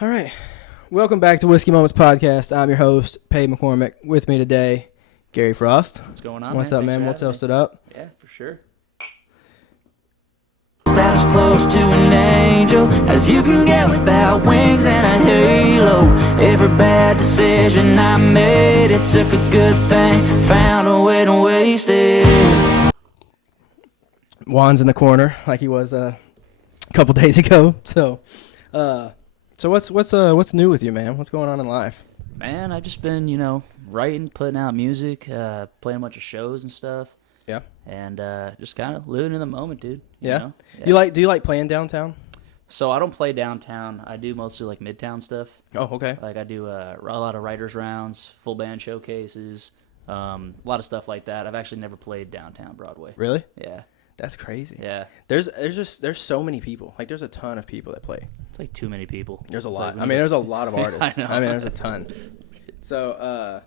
All right. Welcome back to Whiskey Moments Podcast. I'm your host, Pay McCormick. With me today, Gary Frost. What's going on, What's man? up, man? We'll toast it up. Yeah, for sure. About as close to an angel as you can get without wings and a halo. Every bad decision I made, it took a good thing, found a way to waste it. Juan's in the corner like he was a couple days ago. So what's new with you, man? What's going on in life? Man, I've just been, writing, putting out music, playing a bunch of shows and stuff. Yeah. And just kind of living in the moment, dude. Yeah. You know? Do you like playing downtown? So I don't play downtown. I do mostly like midtown stuff. Oh, okay. Like I do a lot of writers rounds, full band showcases, a lot of stuff like that. I've actually never played downtown Broadway. Really? Yeah. That's crazy. Yeah. There's so many people. Like there's a ton of people that play. It's like too many people. There's a It's lot. like, There's a lot of artists. I know. There's a ton. So,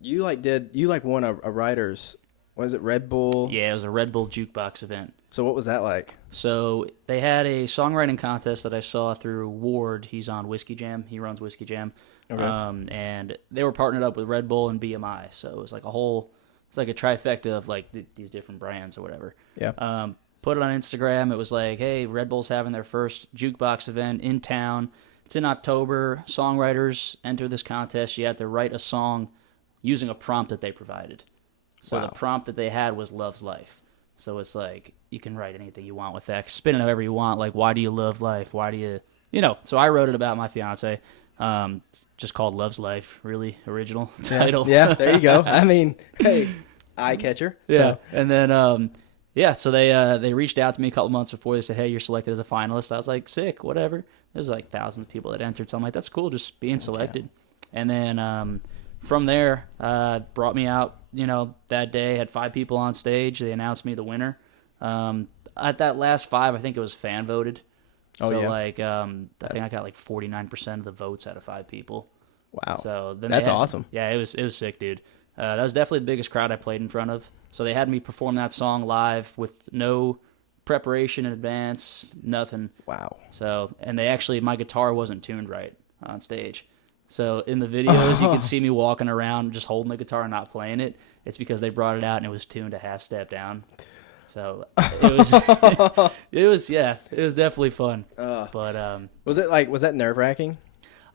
you won a writers, what is it, Red Bull? Yeah, it was a Red Bull jukebox event. So what was that like? So they had a songwriting contest that I saw through Ward. He's on Whiskey Jam. He runs Whiskey Jam. Okay. And they were partnered up with Red Bull and BMI. So it was like it's like a trifecta of like these different brands or whatever. Yeah. Put it on Instagram. It was like, hey, Red Bull's having their first jukebox event in town. It's in October. Songwriters enter this contest. You have to write a song using a prompt that they provided. So Wow. the prompt that they had was Love's Life. So it's like, you can write anything you want with that. Spin it however you want. Like, why do you love life? Why do you, So I wrote it about my fiance. It's just called Love's Life. Really original title. Yeah, there you go. Hey, eye catcher. Yeah. So, And then, so they reached out to me a couple months before. They said, hey, you're selected as a finalist. I was like, sick, whatever. There's like thousands of people that entered. So I'm like, that's cool, just being selected. And then from there, brought me out, that day. Had 5 people on stage. They announced me the winner. At that last 5, I think it was fan voted. Oh, So yeah. I think I got like 49% of the votes out of 5 people. wow. So then That's awesome. Yeah, it was sick, dude. That was definitely the biggest crowd I played in front of. So they had me perform that song live with no preparation in advance, nothing. Wow. So, and my guitar wasn't tuned right on stage. So in the videos, you can see me walking around just holding the guitar and not playing it. It's because they brought it out and it was tuned a half step down. So it was, it was definitely fun. But was that nerve-wracking?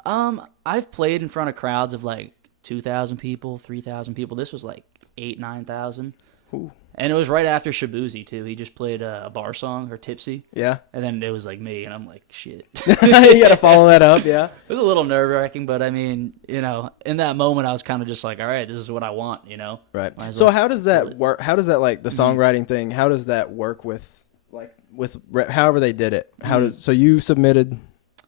I've played in front of crowds of like 2,000 people, 3,000 people. This was like 8,000, 9,000. Ooh. And it was right after Shabuzi too. He just played a bar song or Tipsy. Yeah. And then it was like me, and I'm like, shit. You got to follow that up, yeah. It was a little nerve-wracking, but I mean, in that moment, I was kind of just like, all right, this is what I want, Right. Might as So well how does that work? How does that, like, the songwriting thing, how does that work with however they did it? So you submitted...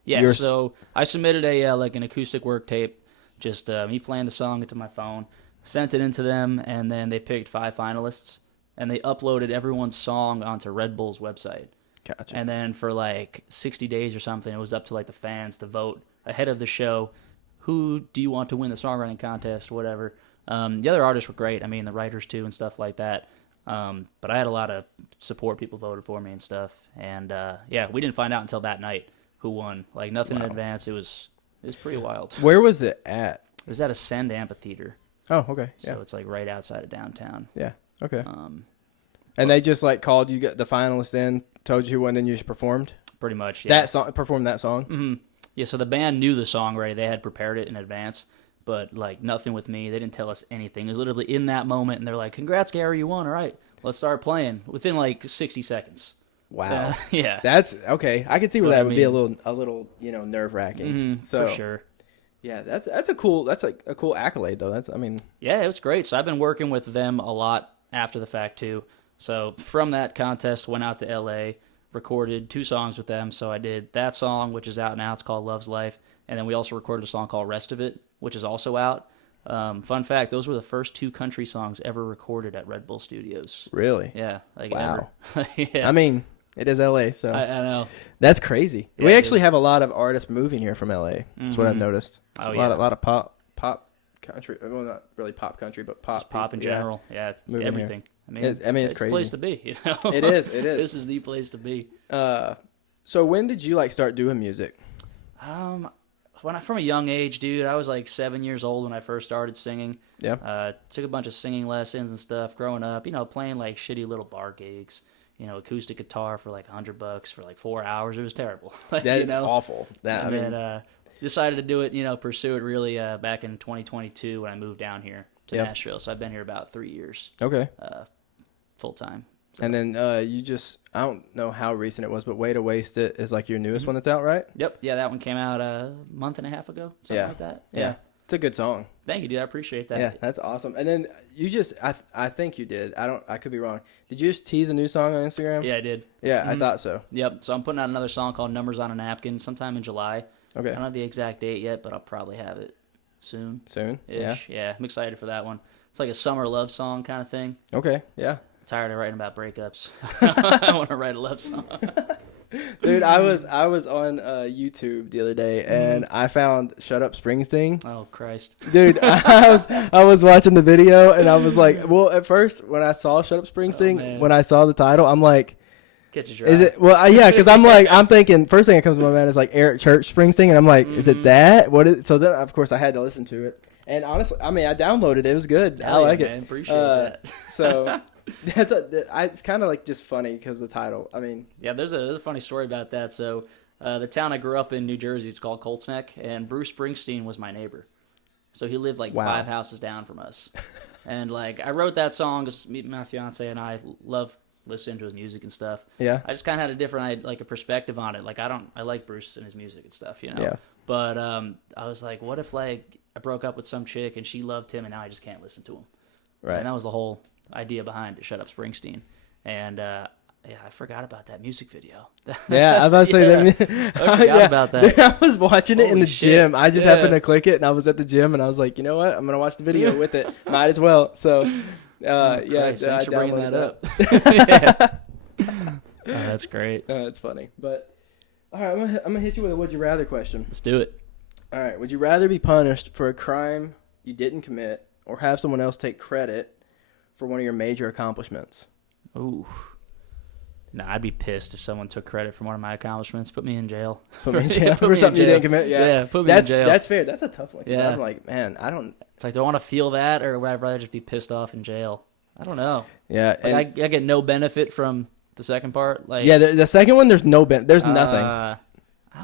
Yeah, so I submitted an acoustic work tape, just me playing the song into my phone, sent it into them, and then they picked 5 finalists, and they uploaded everyone's song onto Red Bull's website. Gotcha. And then for like 60 days or something, it was up to like the fans to vote ahead of the show. Who do you want to win the songwriting contest, whatever. The other artists were great. I mean, the writers too and stuff like that. But I had a lot of support. People voted for me and stuff. And we didn't find out until that night who won. Like nothing in advance. It was pretty wild. Where was it at? It was at Ascend Amphitheater. Oh, okay. Yeah. So it's like right outside of downtown. Yeah. Okay. And they just like called you, got the finalists in, told you who won, then you just performed? Pretty much, yeah. Performed that song? Mm-hmm. Yeah, so the band knew the song already. They had prepared it in advance, but like nothing with me. They didn't tell us anything. It was literally in that moment, and they're like, congrats, Gary, you won. All right, let's start playing. Within like 60 seconds. Wow. Yeah. That's, okay. I could see where But, that would be a little For nerve-wracking. sure. Yeah, that's a cool accolade though. Yeah, it was great. So I've been working with them a lot after the fact too. So from that contest, went out to LA, recorded 2 songs with them. So I did that song, which is out now. It's called Love's Life. And then we also recorded a song called Rest of It, which is also out. Fun fact, those were the first 2 country songs ever recorded at Red Bull Studios. Really? Yeah. Like Wow. ever. Yeah. I mean, it is LA, so I know. that's crazy. Yeah, we dude. actually have a lot of artists moving here from LA. That's what I've noticed. Oh, a yeah. lot of pop country. Well, not really pop country, but pop. Just pop in people, yeah. general. Yeah, it's Moving everything. It's it's crazy. the place to be. It is. This is the place to be. So when did you like start doing music? From a young age, dude, I was like 7 years old when I first started singing. Yeah. Took a bunch of singing lessons and stuff growing up, playing like shitty little bar gigs, acoustic guitar for like $100 for like 4 hours. It was terrible. Like, That is awful. Then decided to do it, pursue it really back in 2022 when I moved down here to Nashville. So I've been here about 3 years. Okay. Full time. And then I don't know how recent it was, but Way to Waste It is like your newest one that's out, right? Yep. Yeah, that one came out a month and a half ago, something like that. Yeah. It's a good song. Thank you, dude. I appreciate that. Yeah, that's awesome. And then you just, I think you did. I could be wrong. Did you just tease a new song on Instagram? Yeah, I did. Yeah, I thought so. Yep. So I'm putting out another song called Numbers on a Napkin sometime in July. Okay. I don't have the exact date yet, but I'll probably have it soon. Soon? Ish. Yeah. I'm excited for that one. It's like a summer love song kind of thing. Okay, yeah. Tired of writing about breakups. I want to write a love song. Dude, I was on YouTube the other day and I found Shut Up Springsteen. Oh Christ. Dude, I was watching the video and I was like, well, at first when I saw Shut Up Springsteen, when I saw the title, I'm like, catches your is eye. it? Well, yeah, because I'm thinking first thing that comes to my mind is like Eric Church Springsteen, and I'm like, is it that? What is? So then of course I had to listen to it, and honestly, I mean I downloaded it. It was good. I like it. Man. Appreciate that. So it's kind of like just funny because the title. I mean, yeah, there's a funny story about that. So the town I grew up in, New Jersey, it's called Colts Neck, and Bruce Springsteen was my neighbor. So he lived like 5 houses down from us. And like I wrote that song because my fiance and I love listening to his music and stuff. Yeah. I just kind of had a different like a perspective on it. Like I like Bruce and his music and stuff, Yeah. But I was like, what if like I broke up with some chick and she loved him and now I just can't listen to him. Right. And that was the whole idea behind it, Shut Up Springsteen. And I forgot about that music video. Yeah, I was about to say that. I forgot about that. Dude, I was watching it in the shit. gym. I just happened to click it, and I was at the gym, and I was like, you know what? I'm gonna watch the video with it. Might as well. So, yeah, Christ, thanks for bringing that up. up. That's great. That's funny. But all right, I'm gonna hit you with a would you rather question. Let's do it. All right, would you rather be punished for a crime you didn't commit, or have someone else take credit for one of your major accomplishments? Ooh. Nah, I'd be pissed if someone took credit for one of my accomplishments. Put me in jail. Put me in jail for something you didn't commit? Yeah, put me in jail. That's fair. That's a tough one. Yeah. I'm like, man, I don't... It's like, do I want to feel that, or would I rather just be pissed off in jail? I don't know. Yeah. Like, I get no benefit from the second part. Like, yeah, the second one, there's there's nothing. I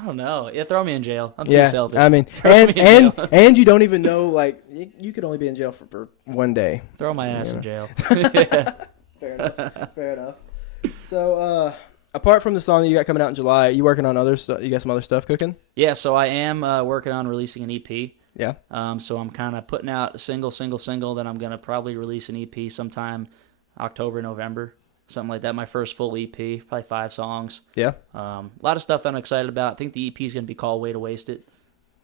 don't know. Yeah, throw me in jail. I'm Yeah, too selfish. I mean, and you don't even know, like, you could only be in jail for one day. Throw my ass in jail. Fair enough. Fair enough. So, apart from the song that you got coming out in July, are you working on other stuff? You got some other stuff cooking? Yeah, so I am working on releasing an EP. Yeah. So I'm kind of putting out a single. Then I'm going to probably release an EP sometime October, November, something like that. My first full EP, probably 5 songs. Yeah. A lot of stuff that I'm excited about. I think the EP is going to be called Way to Waste It.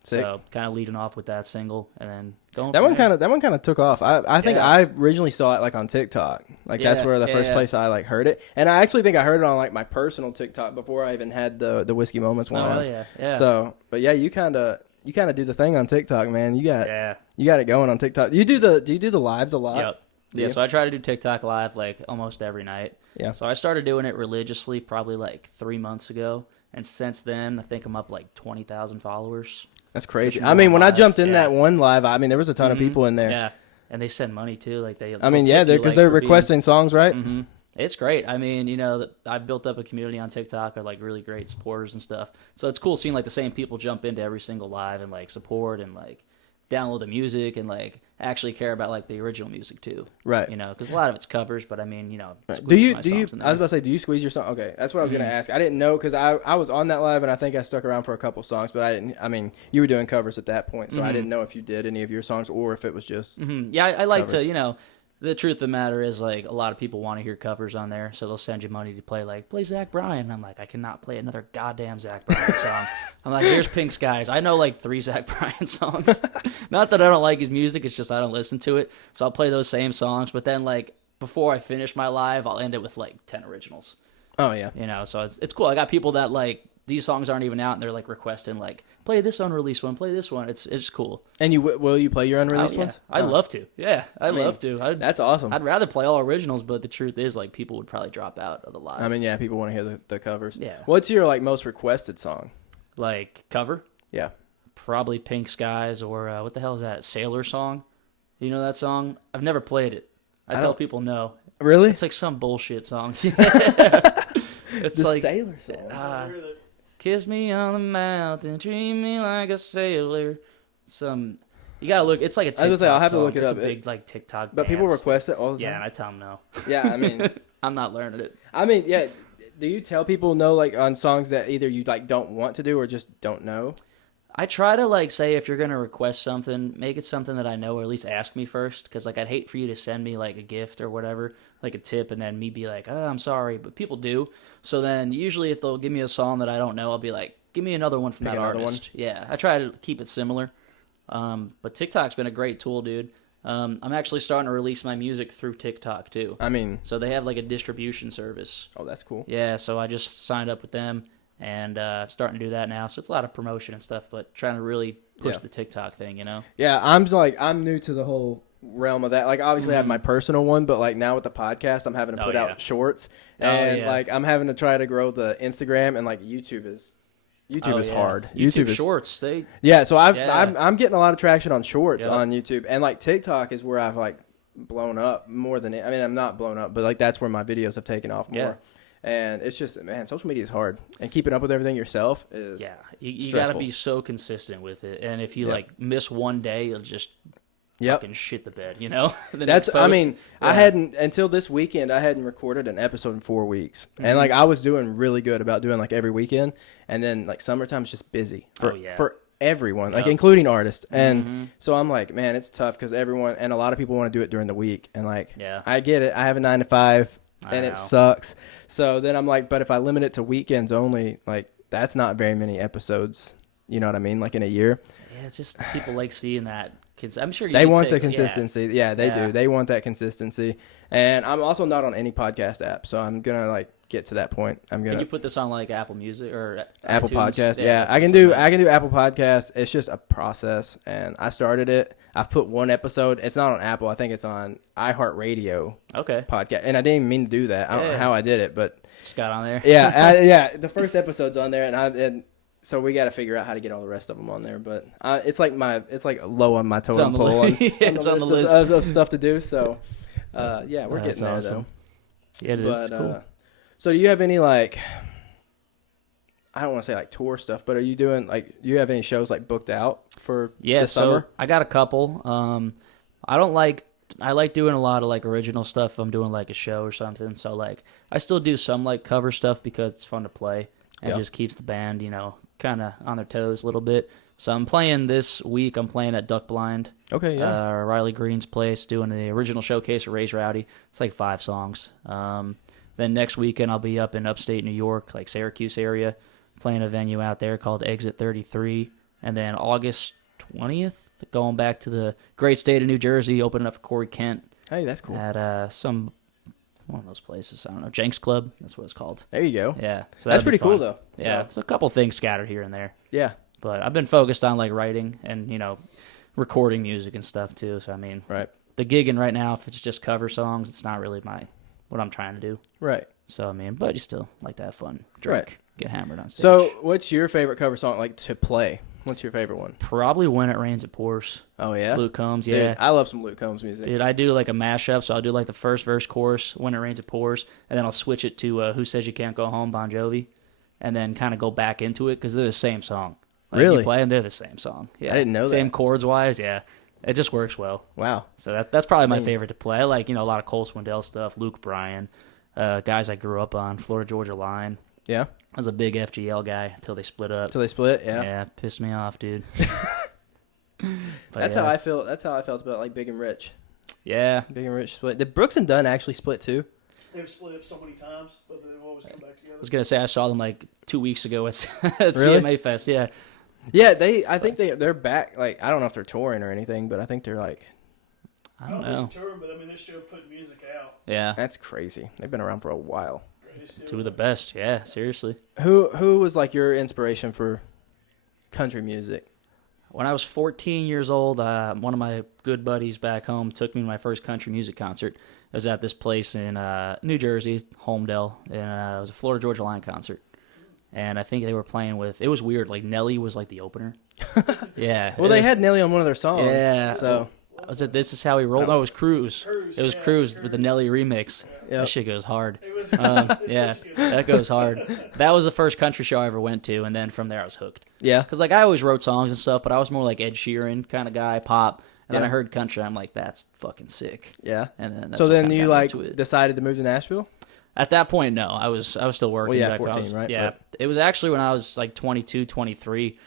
Sick. So kind of leading off with that single, and then going. That one kind of took off. I think I originally saw it like on TikTok. Like that's where the first place I like heard it, and I actually think I heard it on like my personal TikTok before I even had the Whiskey Moments one. Oh yeah. So, but yeah, you kind of do the thing on TikTok, man. You got it going on TikTok. Do you do the lives a lot? Yep. Yeah, so I try to do TikTok live like almost every night. Yeah. So I started doing it religiously probably like 3 months ago, and since then I think I'm up like 20,000 followers. That's crazy. I mean, when I jumped in that one live, I mean, there was a ton of people in there. Yeah, and they send money too. Like because they're requesting songs, right? Mm-hmm. It's great. I mean, I built up a community on TikTok of like really great supporters and stuff. So it's cool seeing like the same people jump into every single live and like support and like download the music and like actually care about like the original music too. Right. Because a lot of it's covers, but I mean, do you I was about to say, do you squeeze your song? Okay, that's what I was gonna ask. I didn't know because I was on that live and I think I stuck around for a couple songs, but I mean, you were doing covers at that point, so I didn't know if you did any of your songs or if it was just Yeah, I like covers. to the truth of the matter is like a lot of people want to hear covers on there, so they'll send you money to play Zach Bryan. I'm like, I cannot play another goddamn Zach Bryan song. I'm like, here's Pink Skies. I know like 3 Zach Bryan songs. Not that I don't like his music, it's just I don't listen to it. So I'll play those same songs, but then like before I finish my live, I'll end it with like 10 originals. Oh yeah. So it's cool. I got people that like these songs aren't even out and they're like requesting like play this unreleased one, play this one. It's just cool. And will you play your unreleased ones? I'd love to. Yeah, I'd love to. That's awesome. I'd rather play all originals, but the truth is like people would probably drop out of the live. I mean, yeah, people want to hear the covers. Yeah. What's your like most requested song? Like cover? Yeah. Probably Pink Skies or what the hell is that? Sailor Song? You know that song? I've never played it. I tell people no. Really? It's like some bullshit song. It's the like Sailor Song. Kiss me on the mouth and treat me like a sailor. You gotta look. It's like a TikTok I was gonna say, I'll have to song. look it it's up. a big like TikTok. But people dance request it all the time. Yeah, and I tell them no. Yeah, I mean, I'm not learning it. I mean, yeah. Do you tell people no, like on songs that either you like don't want to do or just don't know? I try to like say if you're gonna request something, make it something that I know, or at least ask me first, because like I'd hate for you to send me like a gift or whatever, like a tip, and then me be like, oh, I'm sorry, but people do. So then usually if they'll give me a song that I don't know, I'll be like, give me another one from that artist. Yeah, I try to keep it similar. But TikTok's been a great tool, dude. I'm actually starting to release my music through TikTok too. I mean, so they have like a distribution service. Oh, that's cool. Yeah, so I just signed up with them. And I'm starting to do that now, so it's a lot of promotion and stuff, but trying to really push the TikTok thing, you know? Yeah, I'm new to the whole realm of that. Like, obviously, I have my personal one, but like now with the podcast, I'm having to put out shorts, and like I'm having to try to grow the Instagram, and like YouTube is hard. YouTube Shorts, so I'm getting a lot of traction on Shorts on YouTube, and like TikTok is where I've like blown up more than I mean, I'm not blown up, but like that's where my videos have taken off more. Yeah. And it's just, man, social media is hard. And keeping up with everything yourself is you got to be so consistent with it. And if you, like, miss one day, you'll just fucking shit the bed, you know? I hadn't, until this weekend, I hadn't recorded an episode in 4 weeks. Mm-hmm. And, like, I was doing really good about doing, like, every weekend. And then, like, summertime's just busy for everyone, like, including artists. And so I'm like, man, it's tough because everyone, and a lot of people want to do it during the week. And, like, I get it. I have a 9 to 5. And it sucks. So then I'm like, but if I limit it to weekends only, like that's not very many episodes. You know what I mean? Like in a year. Yeah, it's just people like seeing that. I'm sure they want the consistency. Yeah, they do. They want that consistency. And I'm also not on any podcast app, so I'm gonna like get to that point. Can you put this on like Apple Music or Apple iTunes? Podcasts? Yeah, I can do Apple Podcasts. It's just a process, and I started it. I've put one episode. It's not on Apple. I think it's on iHeartRadio. Okay. Podcast, and I didn't even mean to do that. I don't know how I did it, but just got on there. Yeah, the first episode's on there, and so we got to figure out how to get all the rest of them on there. But it's like low on my totem pole. It's on the list of stuff to do. So we're getting there awesome. though. Yeah, it is. Cool. So do you have any like? I don't want to say like tour stuff, but are you doing like, you have any shows like booked out for the summer? So I got a couple. I like doing a lot of like original stuff if I'm doing like a show or something. So like I still do some like cover stuff because it's fun to play and just keeps the band, you know, kind of on their toes a little bit. So I'm playing this week. I'm playing at Duck Blind. Okay, yeah. Riley Green's place, doing the original showcase of Raise Rowdy. It's like 5 songs. Then next weekend I'll be up in upstate New York, like Syracuse area, playing a venue out there called Exit 33. And then August 20th, going back to the great state of New Jersey, opening up for Corey Kent. Hey, that's cool. At one of those places, I don't know, Jenks Club, that's what it's called. There you go. Yeah. So that's pretty cool, though. Yeah, so a couple things scattered here and there. Yeah. But I've been focused on, like, writing and, you know, recording music and stuff, too. So, I mean, the gigging right now, if it's just cover songs, it's not really what I'm trying to do. Right. So, I mean, but you still like to have fun, drink, get hammered on stage. So, what's your favorite cover song like to play? What's your favorite one? Probably When It Rains, It Pours. Oh, yeah? Luke Combs, Dude, I love some Luke Combs music. Dude, I do like a mashup, so I'll do like the first verse, chorus, When It Rains, It Pours, and then I'll switch it to Who Says You Can't Go Home, Bon Jovi, and then kind of go back into it because they're the same song. Like, really? You play them, they're the same song. Yeah. I didn't know that. Same chords-wise, yeah. It just works well. Wow. So that's probably my favorite to play. I like, you know, a lot of Cole Swindell stuff, Luke Bryan, guys I grew up on, Florida Georgia Line. Yeah. I was a big FGL guy until they split up. Yeah. Yeah, pissed me off, dude. That's how I feel. That's how I felt about like Big and Rich. Yeah. Big and Rich split. Did Brooks and Dunn actually split too? They've split up so many times, but they've always come back together. I was gonna say I saw them like 2 weeks ago at Really? CMA Fest. Yeah. Yeah, I think they're back. Like, I don't know if they're touring or anything, but I think they're like, I don't know. Think they're touring, but I mean they're still putting music out. Yeah. That's crazy. They've been around for a while. Two of the best. Yeah, seriously. Who was like your inspiration for country music? When I was 14 years old, one of my good buddies back home took me to my first country music concert. It was at this place in New Jersey, Homedale, and it was a Florida Georgia Line concert. and I think they were playing with. It was weird. Like Nelly was like the opener. Yeah. Well, they had Nelly on one of their songs. Yeah. So was it This Is How We Roll? No, it was Cruise. It was Cruise with the Nelly remix. Yep. That shit goes hard. It was, Yeah, that goes hard. That was the first country show I ever went to, and then from there I was hooked. yeah, Because like I always wrote songs and stuff, but I was more like Ed Sheeran kind of guy, pop. And then I heard country, I'm like, that's fucking sick. yeah. And then that's So what then kinda you got like me into it. decided to move to Nashville? At that point, no, I was still working. Well, yeah, back 14, right? Yeah, Right. it was actually when I was like 22, 23,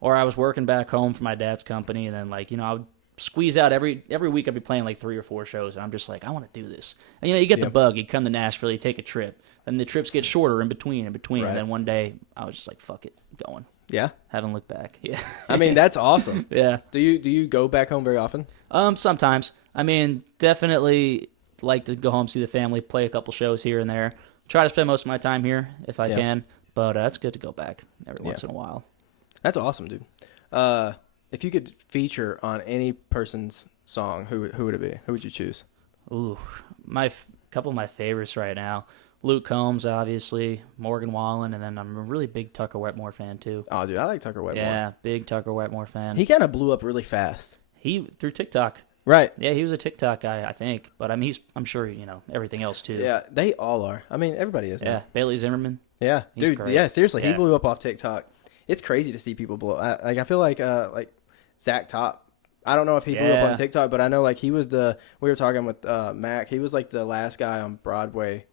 or I was working back home for my dad's company, and then like I would squeeze out every week. I'd be playing like 3 or 4 shows, and I'm just like, I want to do this. And you get the bug. You come to Nashville, you take a trip, then the trips get shorter in between, Right. and then one day I was just like, fuck it, going. Yeah. Haven't looked back. Yeah. I mean, that's awesome. Yeah. Do you go back home very often? Sometimes. I mean, definitely like to go home, see the family, play a couple shows here and there. Try to spend most of my time here if I can, but it's good to go back every once in a while. That's awesome, dude. If you could feature on any person's song, who would it be? Who would you choose? Ooh, couple of my favorites right now. Luke Combs, obviously, Morgan Wallen, and then I'm a really big Tucker Wetmore fan too. Oh, dude, I like Tucker Wetmore. Yeah, big Tucker Wetmore fan. He kind of blew up really fast. He through TikTok. Right. Yeah, he was a TikTok guy, I think. But I mean, I'm sure everything else too. Yeah, they all are. I mean, everybody is. Yeah, Now. Bailey Zimmerman. Yeah, He's dude. great. Yeah, seriously, he Yeah. blew up off TikTok. It's crazy to see people blow. I feel like Zach Top. I don't know if he blew up on TikTok, but I know like he was we were talking with Mac. He was like the last guy on Broadway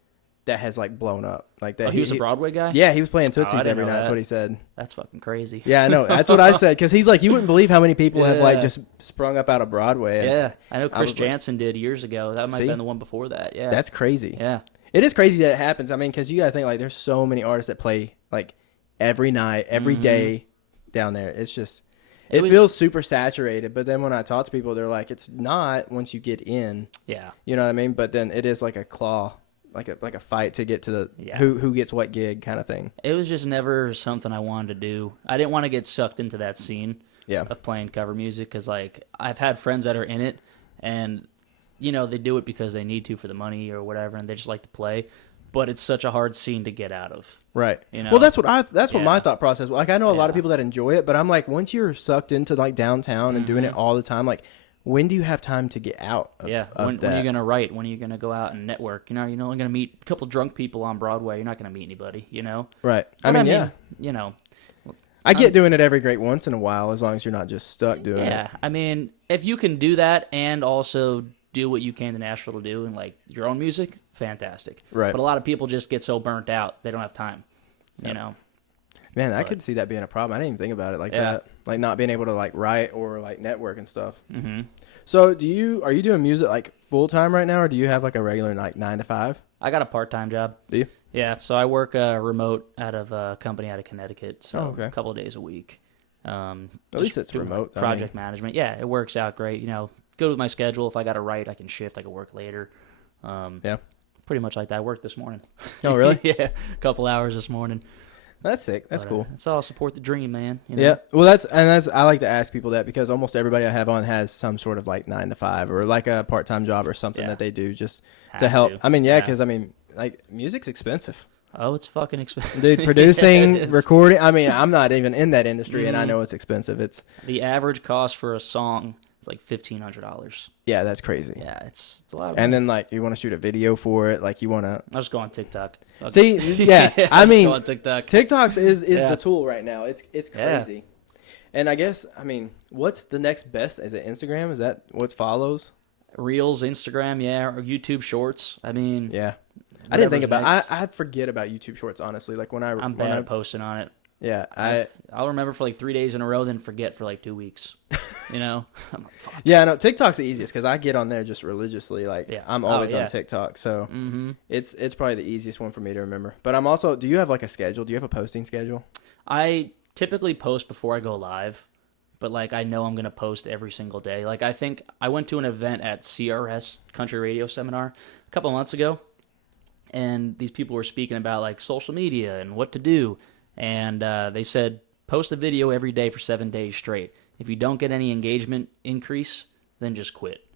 that has like blown up like that. Oh, he was a Broadway guy? Yeah, he was playing I Tootsies didn't every know night. That's that. what he said. That's fucking crazy. Yeah, I know. That's what I said because he's like, you wouldn't believe how many people have like Yeah. just sprung up out of Broadway. Yeah, I know Chris was like- Jansen did years ago. That might See? have been the one before that. Yeah, That's crazy. yeah. It is crazy that it happens. I mean, because you got to think like there's so many artists that play like every night, every day down there. It's just it feels super saturated. But then when I talk to people, they're like, it's not once you get in. Yeah. You know what I mean? But then it is like a claw, like a fight to get to the who gets what gig kind of thing. It was just never something I wanted to do. I didn't want to get sucked into that scene of playing cover music because like I've had friends that are in it and they do it because they need to for the money or whatever, and they just like to play. But it's such a hard scene to get out of. Right. Well, that's what my thought process was. Like I know a lot of Yeah. people that enjoy it, but I'm like, once you're sucked into like downtown and doing it all the time, like when do you have time to get out of, when are you going to write? When are you going to go out and network? You're only going to meet a couple drunk people on Broadway. You're not going to meet anybody, Right. But Yeah. I get doing it every great once in a while as long as you're not just stuck doing it. Yeah. I mean, if you can do that and also do what you can to Nashville to do and like your own music, fantastic. Right. But a lot of people just get so burnt out, they don't have time, Man, I could see that being a problem. I didn't even think about it like that. Like not being able to like write or like network and stuff. Mm-hmm. So are you doing music like full time right now or do you have like a regular like 9 to 5? I got a part-time job. Do you? Yeah, so I work remote out of a company out of Connecticut, so okay. a couple of days a week. At least it's doing remote. Project management. Yeah, it works out great. Good with my schedule. If I got to write, I can shift. I can work later. Yeah. Pretty much like that. I worked this morning. Oh, really? Yeah, a couple hours this morning. That's sick. That's cool. It's all support the dream, man. Yeah. Well, I like to ask people that because almost everybody I have on has some sort of like 9 to 5 or like a part-time job or something that they do just to help. I mean, because like music's expensive. Oh, it's fucking expensive. Dude, producing, recording. I mean, I'm not even in that industry and I know it's expensive. It's the average cost for a song is like $1,500. yeah, that's crazy. Yeah, it's a lot of money. And then like you want to shoot a video for it, like you want to I'll just go on TikTok. see. Yeah, I mean, go on TikTok. TikTok's is the tool right now. It's crazy. Yeah. And I guess what's the next best? Is it Instagram? Is that what follows? Reels, Instagram, or YouTube Shorts. I mean, Yeah. I didn't think about next. I forget about YouTube Shorts, honestly. Like I'm bad at posting on it. Yeah, I'll remember for like 3 days in a row, then forget for like 2 weeks. I'm like, fuck. yeah, no, TikTok's the easiest because I get on there just religiously. Like I'm always yeah. on TikTok, so it's probably the easiest one for me to remember. But I'm also. Do you have like a schedule? Do you have a posting schedule? I typically post before I go live, but like I know I'm gonna post every single day. Like I think I went to an event at CRS Country Radio Seminar a couple of months ago, and these people were speaking about like social media and what to do, and they said post a video every day for 7 days straight. If you don't get any engagement increase, then just quit.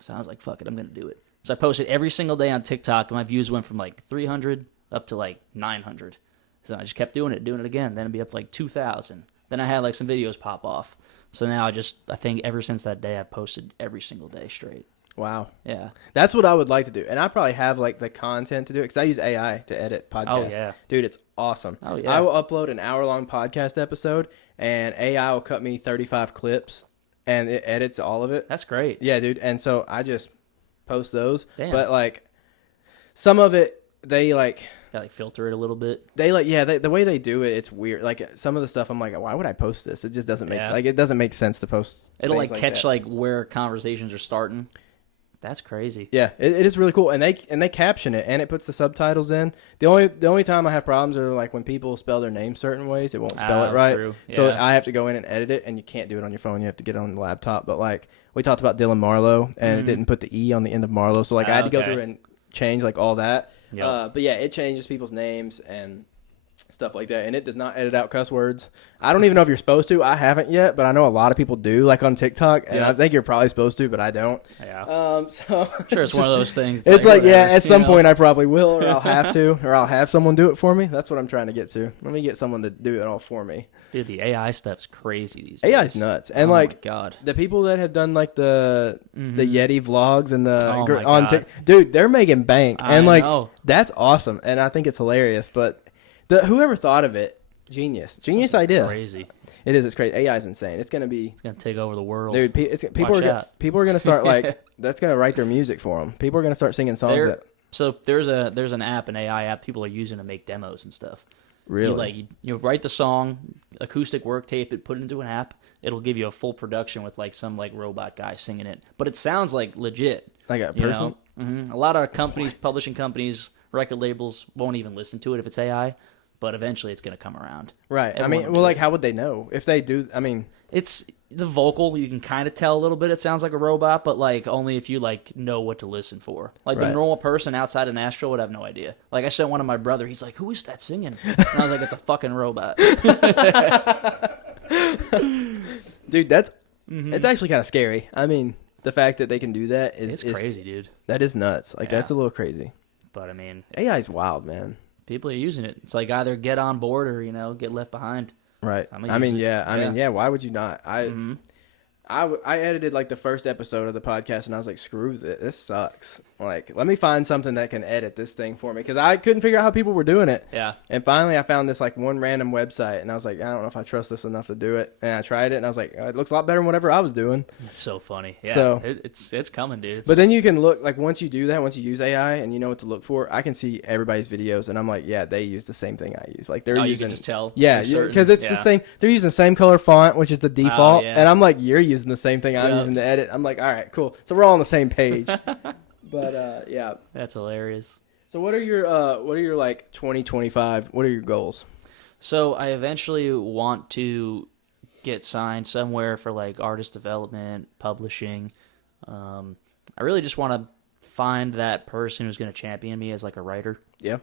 So I was like, fuck it, I'm gonna do it. So I posted every single day on TikTok, and my views went from like 300 up to like 900. So I just kept doing it again. Then it'd be up to like 2,000. Then I had like some videos pop off. So now I think ever since that day, I've posted every single day straight. Wow. Yeah. That's what I would like to do. And I probably have like the content to do it because I use AI to edit podcasts. Oh, yeah. Dude, it's awesome. Oh, yeah. I will upload an hour-long podcast episode and AI will cut me 35 clips and it edits all of it. That's great. Yeah, dude. And so I just post those. Damn. But like some of it, they like... Got like filter it a little bit. They like, yeah, the way they do it, it's weird. Like some of the stuff, I'm like, why would I post this? It just doesn't make like it doesn't make sense to post. It'll things like catch that. like where conversations are starting. That's crazy. Yeah, it is really cool, and they caption it, and it puts the subtitles in. The only time I have problems are like when people spell their name certain ways, it won't spell it right. True. Yeah. So I have to go in and edit it, and you can't do it on your phone. You have to get it on the laptop. But like we talked about Dylan Marlowe, and it didn't put the E on the end of Marlowe, so like I had to go through and change like all that. Yep. But yeah, it changes people's names and stuff like that, and it does not edit out cuss words. I don't even know if you're supposed to. I haven't yet, but I know a lot of people do, like on TikTok, and I think you're probably supposed to, but I don't. Yeah. So sure, it's one of those things. It's like whatever, at some point I probably will, or I'll have to, or I'll have someone do it for me. That's what I'm trying to get to. Let me get someone to do it all for me. Dude, the AI stuff's crazy these days. AI's nuts, and my like God, the people that have done like the Yeti vlogs and the my on God. dude, they're making bank, and like know. that's awesome, and I think it's hilarious. But whoever thought of it, genius idea. Crazy. It is. It's crazy. AI is insane. It's gonna be. It's gonna take over the world, Dude, people are gonna start like that's gonna write their music for them. People are gonna start singing songs. So there's an app, an AI app people are using to make demos and stuff. Really? You write the song, acoustic work, tape it, put it into an app. It'll give you a full production with like some like robot guy singing it, but it sounds like legit. Like a person. A lot of companies, publishing companies, record labels won't even listen to it if it's AI, but eventually it's gonna come around. Right. Everyone I mean, will well, do like it. how would they know if they do? I mean, It's the vocal. You can kind of tell a little bit. It sounds like a robot, but like only if you like know what to listen for. Like the Right. normal person outside of Nashville would have no idea. Like I sent one of my brother. He's like, "Who is that singing?" And I was like, "It's a fucking robot." dude, that's it's actually kind of scary. I mean, the fact that they can do that is Crazy, dude. That is nuts. Like that's a little crazy. But I mean, AI is wild, man. people are using it. It's like either get on board or get left behind. Right. I'm gonna I mean, use it. yeah. I mean, Yeah. yeah. Why would you not? I edited like the first episode of the podcast and I was like, screw it. This sucks. Like, let me find something that can edit this thing for me because I couldn't figure out how people were doing it. Yeah. And finally I found this like one random website and I was like, I don't know if I trust this enough to do it. And I tried it and I was like, it looks a lot better than whatever I was doing. It's so funny. Yeah. So- it's coming, dude. But then you can look like once you do that, once you use AI and you know what to look for, I can see everybody's videos and I'm like, yeah, they use the same thing I use. Like they're you using can just tell. Yeah, because it's the same. They're using the same color font, which is the default, yeah. and I'm like, you're using the same thing I'm Yep. using to edit. I'm like, all right, cool. So we're all on the same page. But yeah. That's hilarious. So what are your like 2025? What are your goals? So I eventually want to get signed somewhere for like artist development, publishing. I really just want to find that person who's going to champion me as like a writer. Yeah.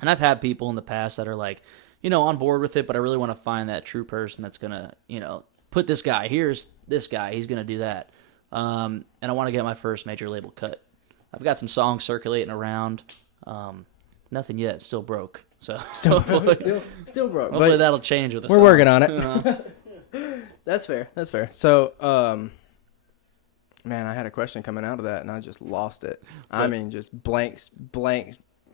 And I've had people in the past that are like, on board with it, but I really want to find that true person that's going to, put this guy, here's this guy, he's going to do that. And I want to get my first major label cut. I've got some songs circulating around. Nothing yet, still broke. So still broke. Hopefully But that'll change with the we're song. working on it. That's fair. That's fair. So, man, I had a question coming out of that, and I just lost it. I mean, just blanks.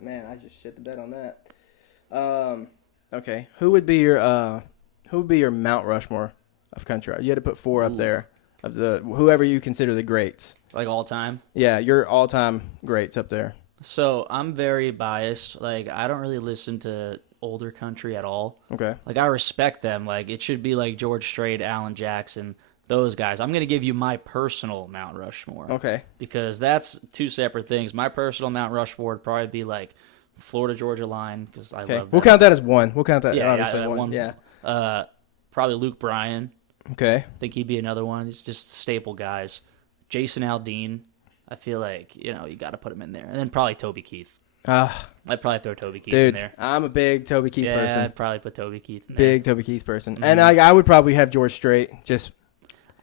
Man, I just shit the bed on that. Okay, who would be your Mount Rushmore of country? You had to put 4 up there of whoever you consider the greats. Like all time? Yeah, your all-time greats up there. So I'm very biased. Like I don't really listen to older country at all. Okay. Like I respect them. Like it should be like George Strait, Alan Jackson, those guys. I'm gonna give you my personal Mount Rushmore. Okay. Because that's 2 separate things. My personal Mount Rushmore would probably be like Florida Georgia line because I love that. We'll count that as one. We'll count that. Yeah, obviously that one. one. Yeah. Probably Luke Bryan. Okay. I think he'd be another one. He's just staple guys. Jason Aldean. I feel like, you got to put him in there. And then probably Toby Keith. I'd probably throw Toby Keith in Dude, there. I'm a big Toby Keith Yeah, person. I'd probably put Toby Keith in there. Big Toby Keith person. And I would probably have George Strait. Just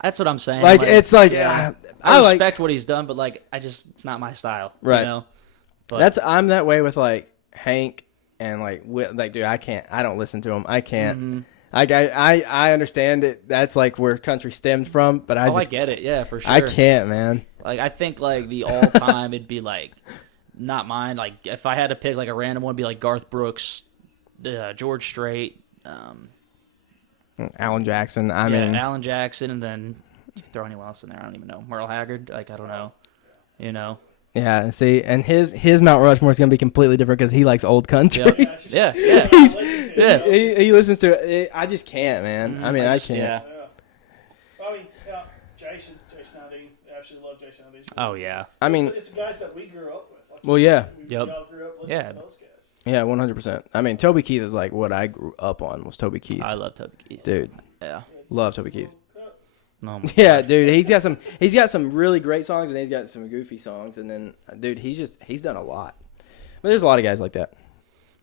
That's what I'm saying. like it's like yeah. I I like respect what he's done, but like it's not my style. Right. But I'm that way with like Hank and like dude, I don't listen to them. I can't. I understand it. That's like where country stemmed from, but I get it. Yeah, for sure. I can't, man. Like, I think like the all time it'd be like not mine. Like, if I had to pick like a random one, it'd be like Garth Brooks, George Strait, Alan Jackson. I mean, Alan Jackson, and then you can throw anyone else in there. I don't even know. Merle Haggard. Like, I don't know. You know. Yeah. See, and his Mount Rushmore is gonna be completely different because he likes old country. Yeah. He listens to it. I just can't, man. I mean, I can't. Yeah. I mean, Jason Aldean. I absolutely love Jason Aldean. Oh yeah. I mean, it's guys that we grew up with. Like, well, yeah. We all grew up listening to those guys. Yeah, 100%. I mean, Toby Keith is like what I grew up on was Toby Keith. I love Toby Keith. Dude. Yeah. Love Toby Keith. Oh yeah, dude, he's got some really great songs and he's got some goofy songs, and then dude, he's done a lot. But there's a lot of guys like that.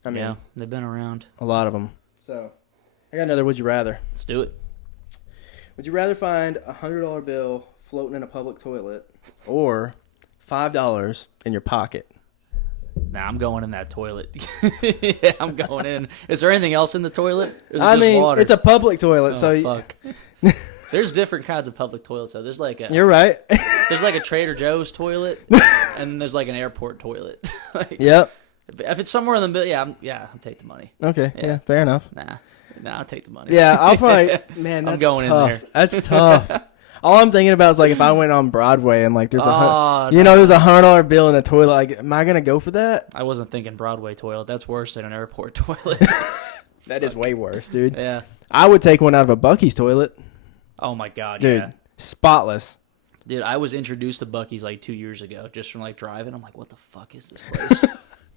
I mean, yeah, they've been around. A lot of them. So, I got another would you rather. Let's do it. Would you rather find a $100 bill floating in a public toilet or $5 in your pocket? Nah, I'm going in that toilet. Yeah, I'm going in. Is there anything else in the toilet? Or is it I just mean, water? it's a public toilet, so fuck. There's different kinds of public toilets. So there's like you're right. There's like a Trader Joe's toilet, and there's like an airport toilet. Like, yep. If it's somewhere in the middle, I'll take the money. Okay, yeah, fair enough. Nah, I'll take the money. Yeah, I'll probably. Man, that's I'm going tough. in there. That's tough. All I'm thinking about is like if I went on Broadway and like there's there's a $100 bill in the toilet. Like, am I gonna go for that? I wasn't thinking Broadway toilet. That's worse than an airport toilet. That is way worse, dude. Yeah. I would take one out of a Buc-ee's toilet. Oh my god, dude, yeah. Spotless. Dude, I was introduced to Buc-ee's like 2 years ago, just from like driving. I'm like, what the fuck is this place?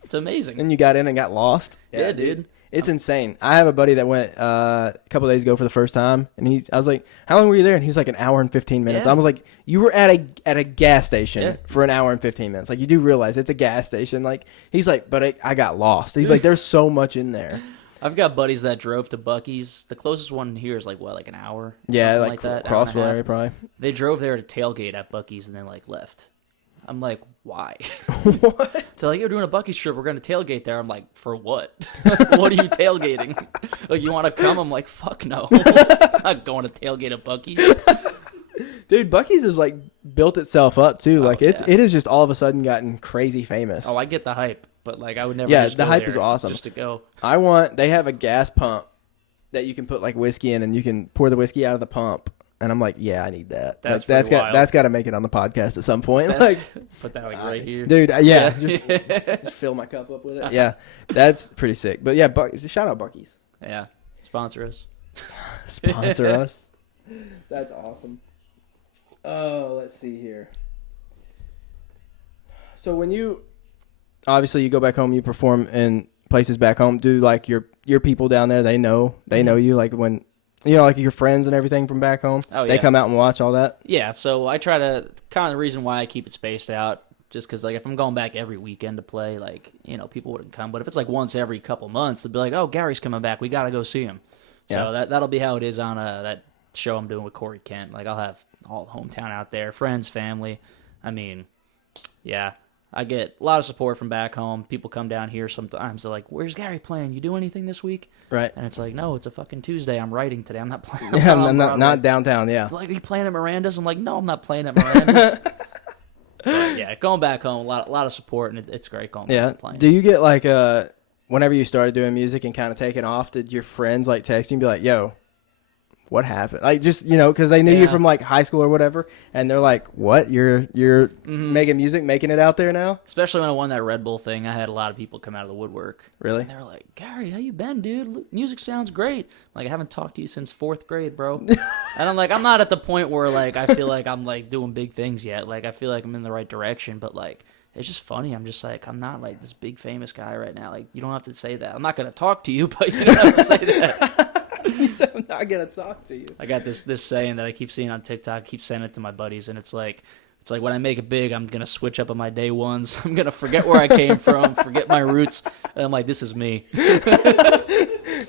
It's amazing. And you got in and got lost. Yeah, dude. It's insane. I have a buddy that went a couple days ago for the first time, and I was like, "How long were you there?" And he was like, "An hour and 15 minutes." Yeah. I was like, "You were at a gas station for an hour and 15 minutes. Like, you do realize it's a gas station." Like, he's like, "But I got lost." He's like, "There's so much in there." I've got buddies that drove to Buc-ee's. The closest one here is like what, like an hour? Yeah, like that. Crossville area probably. They drove there to tailgate at Buc-ee's and then like left. I'm like, why? What? So like, you're doing a Buc-ee's trip. We're gonna tailgate there. I'm like, for what? What are you tailgating? Like, you want to come? I'm like, fuck no. I'm not going to tailgate at Buc-ee's. Dude, Buc-ee's has like built itself up too. Like it has just all of a sudden gotten crazy famous. Oh, I get the hype, but like I would never. Yeah, just the go hype there is awesome. Just to go. They have a gas pump that you can put like whiskey in, and you can pour the whiskey out of the pump. And I'm like, yeah, I need that. That's got to make it on the podcast at some point. Like, put that like right here, dude. Just fill my cup up with it. Yeah, that's pretty sick. But yeah, shout out Buc-ee's. Yeah, sponsor us. Sponsor us. That's awesome. Oh, let's see here. So when you obviously you go back home, you perform in places back home. Do like your people down there? They know you. Like when. You know, like your friends and everything from back home? Oh, yeah. They come out and watch all that? Yeah, so I try to, kind of the reason why I keep it spaced out, just because, like, if I'm going back every weekend to play, like, you know, people wouldn't come. But if it's, like, once every couple months, they'll be like, oh, Gary's coming back. We got to go see him. So that'll be how it is on that show I'm doing with Corey Kent. Like, I'll have all hometown out there, friends, family. I mean, yeah. I get a lot of support from back home. People come down here sometimes. They're like, where's Gary playing? You do anything this week? Right. And it's like, no, it's a fucking Tuesday. I'm writing today. I'm not playing. I'm not downtown, yeah. Like, are you playing at Miranda's? I'm like, no, I'm not playing at Miranda's. But yeah, going back home, a lot of support, and it's great going back and playing. Do you get like, whenever you started doing music and kind of taking off, did your friends like text you and be like, yo, what happened? Like, just, you know, because they knew you from like high school or whatever, and they're like, what? You're making music, making it out there now? Especially when I won that Red Bull thing, I had a lot of people come out of the woodwork. Really? And they were like, Gary, how you been, dude? Music sounds great. Like, I haven't talked to you since 4th grade, bro. And I'm like, I'm not at the point where like I feel like I'm like doing big things yet. Like, I feel like I'm in the right direction, but like, it's just funny. I'm just like, I'm not like this big famous guy right now. Like, you don't have to say that. I'm not gonna talk to you, but you don't have to say that. He said, I'm not gonna talk to you. I got this saying that I keep seeing on TikTok, keep sending it to my buddies, and it's like when I make it big, I'm gonna switch up on my day ones. I'm gonna forget where I came from, forget my roots, and I'm like, this is me.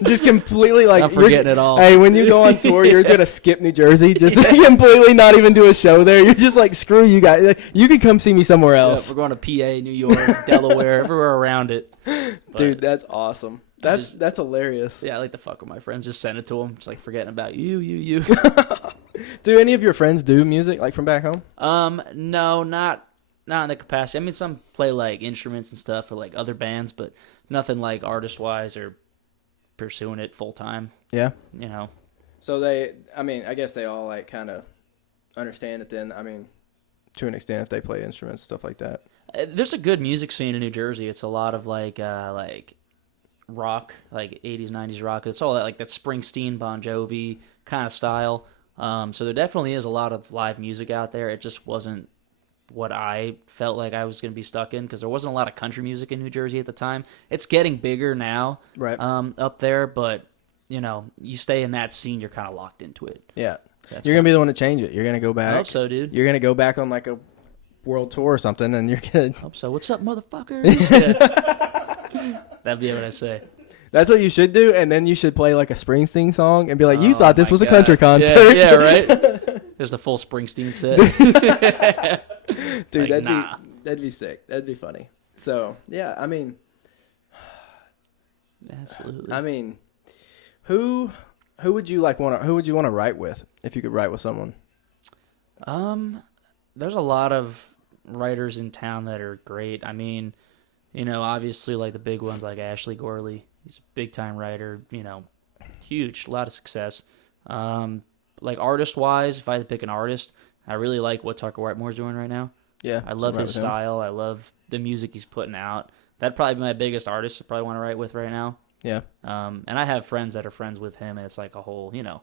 just completely like I'm forgetting it all. Hey, when you go on tour, you're gonna skip New Jersey, just completely not even do a show there. You're just like, screw you guys. You can come see me somewhere else. Yeah, we're going to PA, New York, Delaware, everywhere around it. But dude, that's awesome. That's hilarious. yeah, I like to fuck with my friends. Just send it to them. Just like forgetting about you. Do any of your friends do music like from back home? No, not in the capacity. I mean, some play like instruments and stuff for like other bands, but nothing like artist wise or pursuing it full time. Yeah. You know. So I guess they all like kind of understand it then. I mean, to an extent, if they play instruments, stuff like that. There's a good music scene in New Jersey. It's a lot of like rock, like 80s, 90s rock. It's all that like that Springsteen, Bon Jovi kind of style. So there definitely is a lot of live music out there. It just wasn't what I felt like I was going to be stuck in because there wasn't a lot of country music in New Jersey at the time. It's getting bigger now, right? Up there, but you know, you stay in that scene, you're kind of locked into it. Yeah, you're gonna be the one to change it. You're gonna go back. I hope so, dude. You're gonna go back on like a world tour or something, and you're gonna. Hope so. What's up, motherfuckers? Yeah. That'd be what I say. That's what you should do, and then you should play like a Springsteen song and be like, "You Oh thought this my was a God. country concert." Yeah, right. There's the full Springsteen set. Dude, Like, that'd be sick. That'd be funny. So yeah, I mean, Absolutely. I mean, who would you want to write with if you could write with someone? There's a lot of writers in town that are great. I mean, you know, obviously like the big ones like Ashley Gorley. He's a big time writer, you know, huge, a lot of success. Like artist wise, if I had to pick an artist, I really like what Tucker Whitemore's doing right now. Yeah. I love his style. I love the music he's putting out. That'd probably be my biggest artist I probably want to write with right now. Yeah. And I have friends that are friends with him, and it's like a whole, you know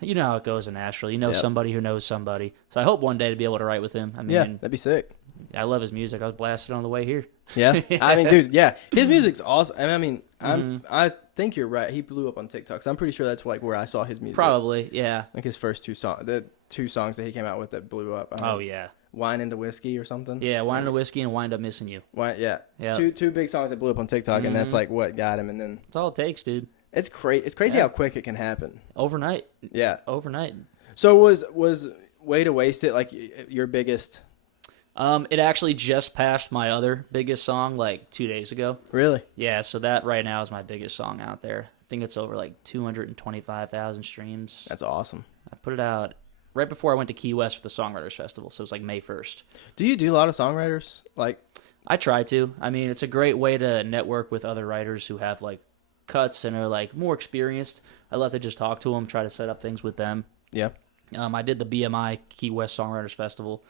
how it goes in Nashville. You know somebody who knows somebody. So I hope one day to be able to write with him. I mean, yeah, that'd be sick. I love his music. I was blasted on the way here. Yeah. I mean, dude, yeah. His music's awesome. I mean, I think you're right. He blew up on TikTok. So I'm pretty sure that's like where I saw his music. Probably, yeah. Like his first the two songs that he came out with that blew up. Oh, yeah. Wine into Whiskey or something. Yeah, Wine into Whiskey and Wind Up Missing You. Yeah. Yep. Two big songs that blew up on TikTok, and that's like what got him. And then That's all it takes, dude. it's crazy how quick it can happen. Overnight. Yeah. Overnight. So was Way to Waste It like your biggest? It actually just passed my other biggest song like 2 days ago. Really? Yeah, so that right now is my biggest song out there. I think it's over like 225,000 streams. That's awesome. I put it out right before I went to Key West for the Songwriters Festival, so it was like May 1st. Do you do a lot of songwriters? Like, I try to. I mean, it's a great way to network with other writers who have like cuts and are like more experienced. I love to just talk to them, try to set up things with them. yeah. I did the BMI Key West Songwriters Festival,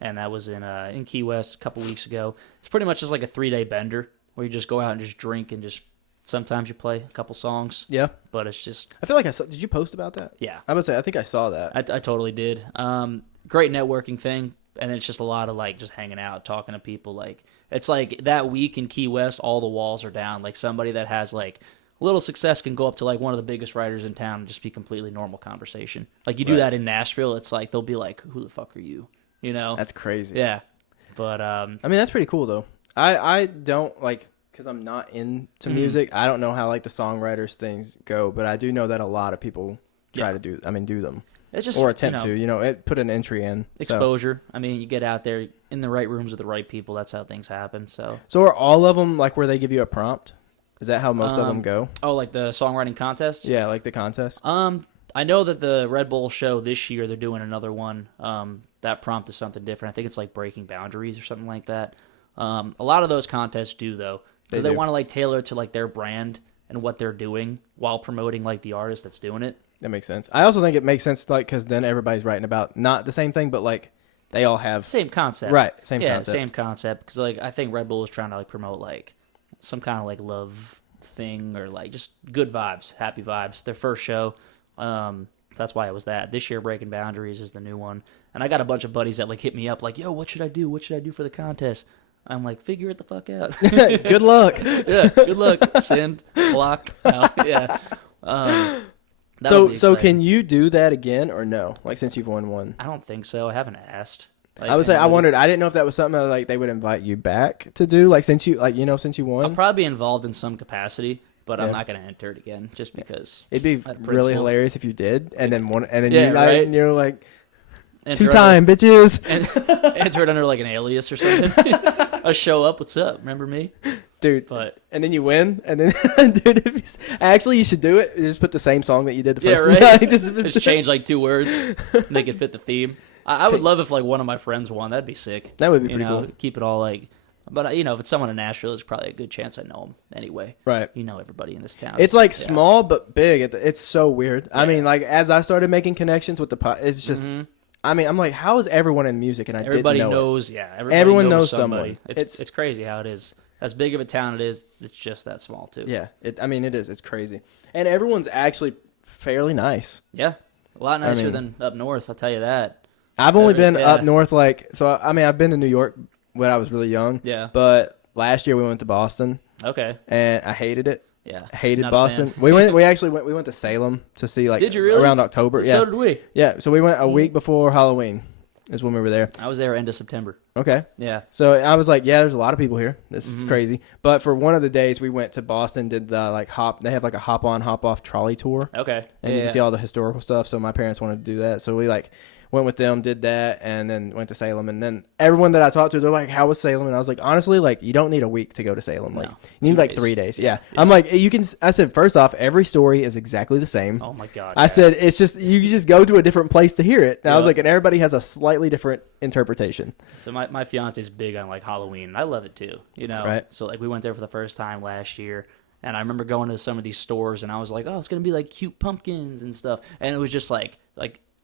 and that was in Key West a couple weeks ago. It's pretty much just like a 3-day bender where you just go out and just drink and just sometimes you play a couple songs. Yeah. But it's just... I feel like I saw... Did you post about that? Yeah. I would say, I think I saw that. I totally did. Great networking thing, and it's just a lot of like just hanging out, talking to people. Like it's like that week in Key West, all the walls are down. Like somebody that has like little success can go up to like one of the biggest writers in town and just be completely normal conversation. Like you do that in Nashville, it's like they'll be like, "Who the fuck are you?" You know? That's crazy. Yeah. But I mean, that's pretty cool though. I don't like, because I'm not into music. I don't know how like the songwriters things go, but I do know that a lot of people try to do them. It's just, or attempt to, put an entry in. Exposure. So. I mean, you get out there in the right rooms with the right people. That's how things happen. So are all of them like where they give you a prompt? Is that how most of them go? Oh, like the songwriting contest? Yeah, like the contest. I know that the Red Bull show this year, they're doing another one. That prompt is something different. I think it's like Breaking Boundaries or something like that. A lot of those contests do though, because they want to like tailor to like their brand and what they're doing while promoting like the artist that's doing it. That makes sense. I also think it makes sense, like, because then everybody's writing about not the same thing, but like they all have same concept, right? Same concept. Yeah, same concept. Because like I think Red Bull is trying to like promote like some kind of like love thing or like just good vibes, happy vibes. Their first show, that's why it was that. This year, Breaking Boundaries is the new one, and I got a bunch of buddies that like hit me up like, "Yo, what should I do? What should I do for the contest?" I'm like, figure it the fuck out. Good luck. Yeah, good luck. Send, block. No, yeah. So can you do that again or no? Like since you've won one, I don't think so. I haven't asked. Like, I would say I wondered. I didn't know if that was something that, like they would invite you back to do. Like since you won. I'll probably be involved in some capacity, but I'm not gonna enter it again just because it'd be really hilarious if you did, and then right. and you're like, enter 2-time bitches, and enter it under like an alias or something. I show up, what's up? Remember me, dude? But and then you win, and then dude, actually you should do it. You just put the same song that you did the first right. night. Just change like 2 words, make it fit the theme. I would love if like one of my friends won. That'd be sick. That would be pretty cool. Keep it all like. But if it's someone in Nashville, there's probably a good chance I know them anyway. Right. You know everybody in this town. It's like small but big. It's so weird. Yeah. I mean, like as I started making connections with it's just. I mean, I'm like, how is everyone in music? And everybody didn't know knows. it. Yeah. Everyone knows somebody. someone. It's crazy how it is. As big of a town it is, it's just that small too. Yeah. I mean, it is. It's crazy, and everyone's actually fairly nice. Yeah. A lot nicer than up north. I'll tell you that. I've only been up north, I mean, I've been to New York when I was really young. Yeah. But last year we went to Boston. Okay. And I hated it. Yeah. I hated Not Boston. We went to Salem to see Did you really? around October. Yeah. So did we. Yeah. So we went a week before Halloween is when we were there. I was there end of September. Okay. Yeah. So I was like, yeah, there's a lot of people here. This is crazy. But for one of the days we went to Boston, did the they have like a hop on, hop off trolley tour. Okay. And you can see all the historical stuff. So my parents wanted to do that. So we went with them, did that, and then went to Salem. And then everyone that I talked to, they're like, how was Salem? And I was like, honestly, you don't need a week to go to Salem. You need 3 days. Yeah. I'm like, I said, first off, every story is exactly the same. Oh my God. I said, it's just, you just go to a different place to hear it. And I was like, and everybody has a slightly different interpretation. So my fiance's big on Halloween. I love it too, Right. So we went there for the first time last year. And I remember going to some of these stores and I was like, oh, it's going to be like cute pumpkins and stuff. And it was just like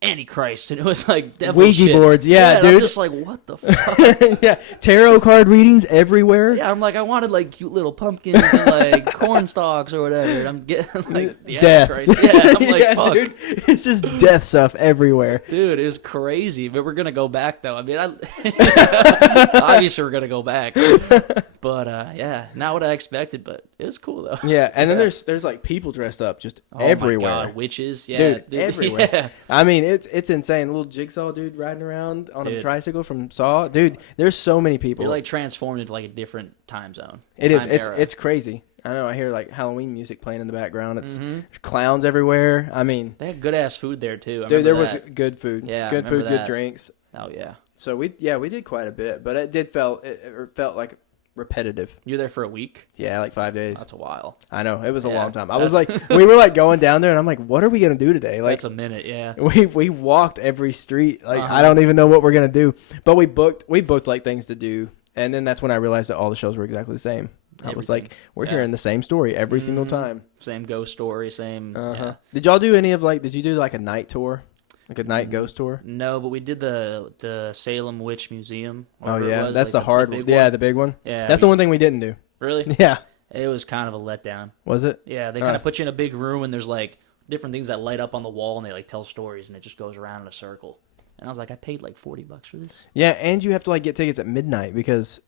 Antichrist, and it was like devil Ouija shit. boards, yeah, dude. I'm just like, what the fuck? Yeah, tarot card readings everywhere. Yeah, I'm like, I wanted cute little pumpkins and corn stalks or whatever. And I'm getting the death. Antichrist. Yeah, I'm like, yeah, fuck. dude, it's just death stuff everywhere. Dude, it was crazy. But we're gonna go back though. I mean, obviously we're gonna go back. But yeah, not what I expected, but it was cool though. Yeah, and then there's people dressed up just everywhere. My God, witches, yeah, dude, everywhere. Yeah. I mean, it's insane. A little jigsaw dude riding around on a tricycle from Saw. Dude, there's so many people. You're transformed into a different time zone. It is. It's crazy. I know. I hear Halloween music playing in the background. It's clowns everywhere. I mean, they had good ass food there too. Dude, there was good food. Yeah, good food, good drinks. Oh yeah. So we did quite a bit, but it felt like repetitive. You were there for a week? Yeah, 5 days. That's a while. I know. It was a long time. I was we were going down there and I'm like, what are we going to do today? That's a minute, yeah. We walked every street. I don't even know what we're going to do. But we booked things to do. And then that's when I realized that all the shows were exactly the same. I was like, we're hearing the same story every single time. Same ghost story, same. Yeah. Did y'all do any of did you do a night tour? A night ghost tour? No, but we did the Salem Witch Museum. Oh yeah, that's the hard one. Yeah, the big one. Yeah, that's the one thing we didn't do. Really? Yeah. It was kind of a letdown. Was it? Yeah, they kind of put you in a big room and there's different things that light up on the wall and they tell stories and it just goes around in a circle. And I was like, I paid $40 for this. Yeah, and you have to get tickets at midnight because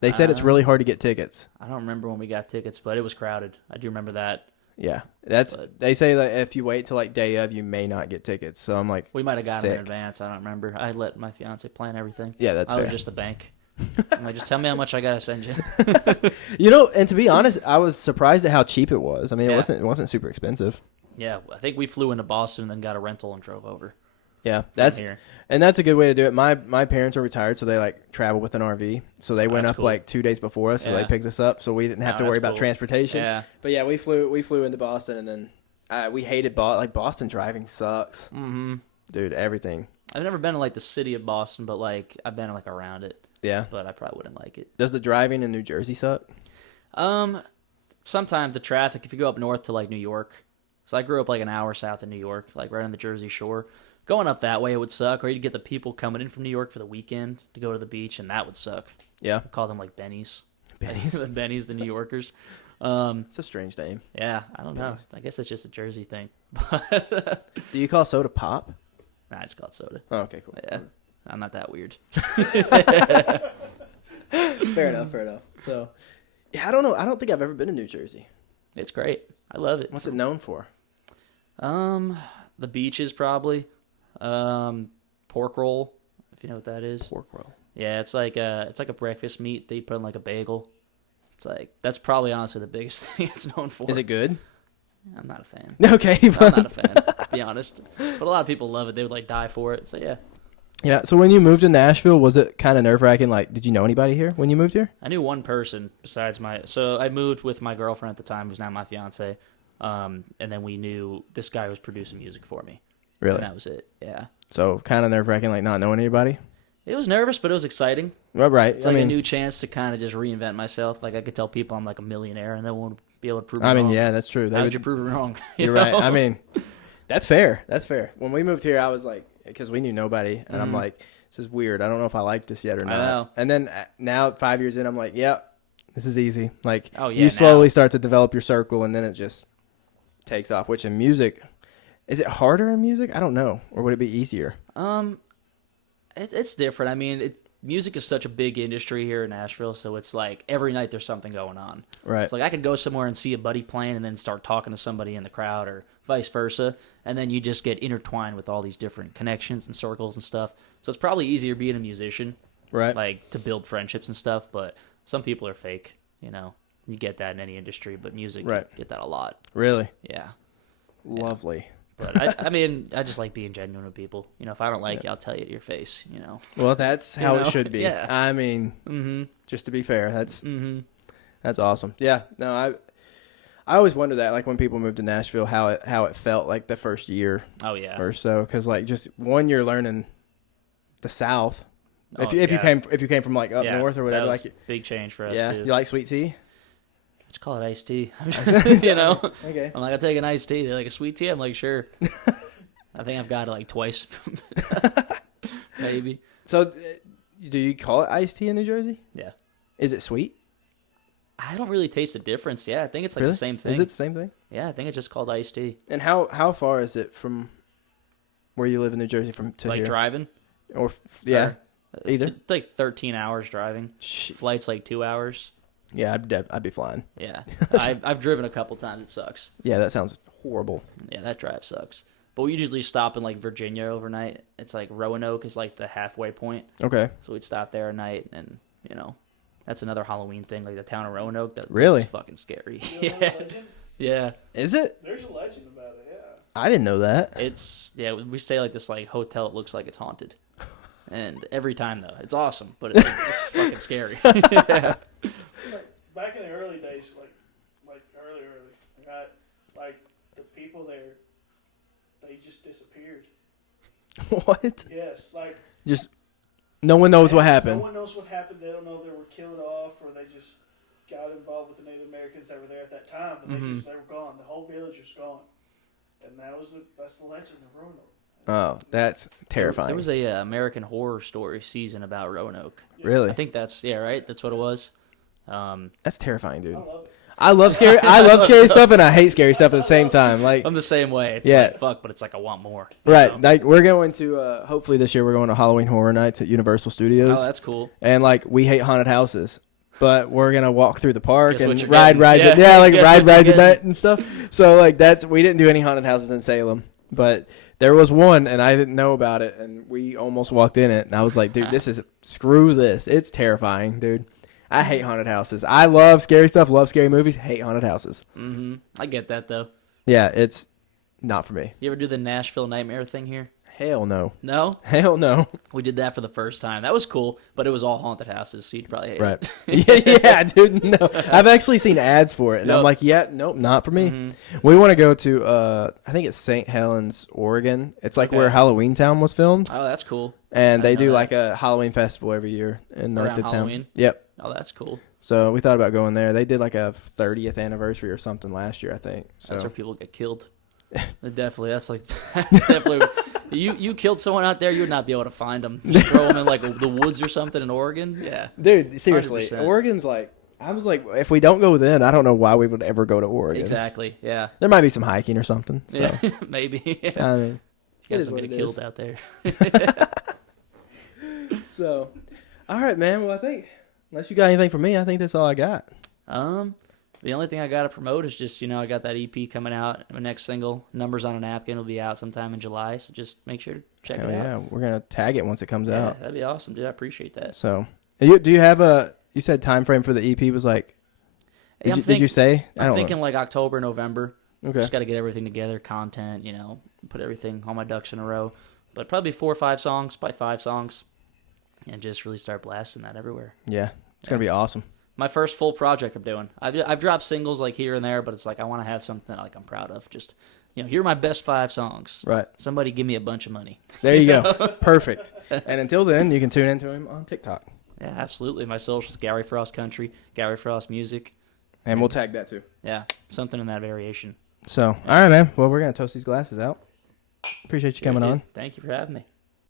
they said it's really hard to get tickets. I don't remember when we got tickets, but it was crowded. I do remember that. Yeah, they say that if you wait till day of, you may not get tickets. So I'm like, we might have gotten them in advance. I don't remember. I let my fiance plan everything. Yeah, that's fair. I was just the bank. I'm like, just tell me how much I gotta send you. And to be honest, I was surprised at how cheap it was. I mean, it wasn't super expensive. Yeah, I think we flew into Boston and then got a rental and drove over. Yeah, that's a good way to do it. My parents are retired, so they travel with an RV. So they went up cool. 2 days before us, so they picked us up, so we didn't have to worry about transportation. Yeah, but yeah, we flew into Boston, and then we hated Boston driving sucks. Mm-hmm. Dude, everything. I've never been to the city of Boston, but I've been around it. Yeah, but I probably wouldn't like it. Does the driving in New Jersey suck? Sometimes the traffic. If you go up north to New York, so I grew up an hour south of New York, right on the Jersey Shore. Going up that way, it would suck. Or you'd get the people coming in from New York for the weekend to go to the beach, and that would suck. Yeah. I call them Bennies. Bennies? Bennies, the New Yorkers. It's a strange name. Yeah, I don't know. I guess it's just a Jersey thing. Do you call soda pop? Nah, I just call it soda. Oh, okay, cool. Yeah, I'm not that weird. Fair enough. So, yeah, I don't know. I don't think I've ever been to New Jersey. It's great. I love it. What's it known for? The beaches probably. Pork roll, if you know what that is. Pork roll. Yeah, it's like a breakfast meat that you put in a bagel. It's like that's probably honestly the biggest thing it's known for. Is it good? I'm not a fan. Okay, I'm not a fan, to be honest. But a lot of people love it. They would like die for it. So yeah. Yeah. So when you moved to Nashville, was it kind of nerve-wracking? Like, did you know anybody here when you moved here? I knew one person besides so I moved with my girlfriend at the time, who's now my fiance. And then we knew this guy was producing music for me. Really? And that was it. Yeah. So kind of nerve-wracking, like not knowing anybody? It was nervous, but it was exciting. Well, right. It's like a new chance to kind of just reinvent myself. Like I could tell people I'm like a millionaire, and they won't be able to prove me wrong. yeah, that's true. How would you prove me wrong? You're right. I mean, that's fair. That's fair. When we moved here, I was like, because we knew nobody, and I'm like, this is weird. I don't know if I like this yet or not. I know. And then now, 5 years in, I'm like, yep, this is easy. Like, yeah, you slowly start to develop your circle, and then it just takes off. Which in music, is it harder in music? I don't know. Or would it be easier? It's different. I mean, music is such a big industry here in Nashville, so it's like every night there's something going on. Right. It's like I could go somewhere and see a buddy playing and then start talking to somebody in the crowd or vice versa, and then you just get intertwined with all these different connections and circles and stuff. So it's probably easier being a musician, Right. like to build friendships and stuff, but some people are fake, you know. You get that in any industry, but music, Right. you get that a lot. Really? Yeah. Lovely. But I mean, I just like being genuine with people. You know, if I don't like you, I'll tell you to your face, you know. Well, that's how it should be. Yeah. I mean, just to be fair, that's awesome. Yeah. No, I always wonder that, like when people move to Nashville, how it felt like the first year. Oh yeah. Or so, because like just one year learning the South. If you came from like up north or whatever, that was like big change for us yeah, too. you like sweet tea? Just call it iced tea. You know. Okay. I'm like, I'll take an iced tea. They're like a sweet tea. I'm like, sure. I think I've got it like twice, maybe. So, do you call it iced tea in New Jersey? Yeah. Is it sweet? I don't really taste the difference. Yeah, I think it's like the same thing. Is it the same thing? Yeah, I think it's just called iced tea. And how far is it from where you live in New Jersey to like here? driving? Or yeah, Or, either. It's like 13 hours driving. Jeez. Flight's like 2 hours. Yeah, I'd be flying. Yeah, I've driven a couple times. It sucks. Yeah, that sounds horrible. Yeah, that drive sucks. But we usually stop in like Virginia overnight. It's like Roanoke is like the halfway point. Okay. So we'd stop there at night, and you know, that's another Halloween thing. Like the town of Roanoke. That really is fucking scary. You know the legend? Yeah. Is it? There's a legend about it, yeah. I didn't know that. It's we stay like this like hotel. It looks like it's haunted, and every time though, it's awesome, but it's fucking scary. Yeah. Back in the early days, like early, like the people there, they just disappeared. What? Yes, like Just no one knows what happened. No one knows what happened. They don't know if they were killed off or they just got involved with the Native Americans that were there at that time. But they were gone. The whole village was gone, and that's the legend of Roanoke. Oh, that's terrifying. There was a American Horror Story season about Roanoke. Really? I think that's right. That's what it was. That's terrifying, dude. I love it. I love scary stuff, and I hate scary stuff at the same time. Like, I'm the same way. It's Yeah. like fuck, but it's like I want more. right? know? Like, we're going to hopefully this year we're going to Halloween Horror Nights at Universal Studios, Oh, that's cool. and like we hate haunted houses, but we're gonna walk through the park Guess what and you're ride getting. rides. Yeah. Yeah, like Guess ride what rides you're at night and stuff. So like we didn't do any haunted houses in Salem, but there was one, and I didn't know about it, and we almost walked in it, and I was like, dude, screw this. It's terrifying, dude. I hate haunted houses. I love scary stuff, love scary movies, hate haunted houses. Mm-hmm. I get that though. Yeah, it's not for me. You ever do the Nashville Nightmare thing here? Hell no. No? Hell no. We did that for the first time. That was cool, but it was all haunted houses, so you'd probably hate Right. it. yeah, dude, no. I've actually seen ads for it, and I'm Yep. like, yeah, nope, not for me. We want to go to, I think it's St. Helens, Oregon. It's like where Halloween Town was filmed, Oh, that's cool. and I they know do that. like a Halloween festival every year in like Around the town. Halloween? Yep. Oh, that's cool. So we thought about going there. They did like a 30th anniversary or something last year, I think. So That's where people get killed. That's like definitely. You killed someone out there, you would not be able to find them. Just throw them in like the woods or something in Oregon. Yeah, dude, seriously, 100%. Oregon's like, I was like, if we don't go then, I don't know why we would ever go to Oregon. exactly. Yeah, There might be some hiking or something. So yeah, maybe. Yeah. I mean, You it guys is don't what get it killed is. out there. So, all right, man. Well, I think unless you got anything for me, I think that's all I got. The only thing I got to promote is just, I got that EP coming out. My next single, Numbers on a Napkin, will be out sometime in July. So just make sure to check Hell it out. yeah, we're gonna tag it once it comes Yeah, out. that'd be awesome, dude. I appreciate that. So, do you have you said time frame for the EP was like Did you say? I'm thinking like October, November. Okay. Just got to get everything together, content, put everything, all my ducks in a row. But probably 4 or 5 songs, probably 5 songs, and just really start blasting that everywhere. Yeah, it's gonna be awesome. My first full project I'm doing. I've dropped singles like here and there, but it's like I want to have something that like I'm proud of. Just here are my best 5 songs. Right. Somebody give me a bunch of money. There you go. Perfect. And until then, you can tune into him on TikTok. Yeah, absolutely. My socials, Gary Frost Country, Gary Frost Music. And we'll tag that too. Yeah, something in that variation. So, all right, man. Well, we're going to toast these glasses out. Appreciate you coming on. Thank you for having me.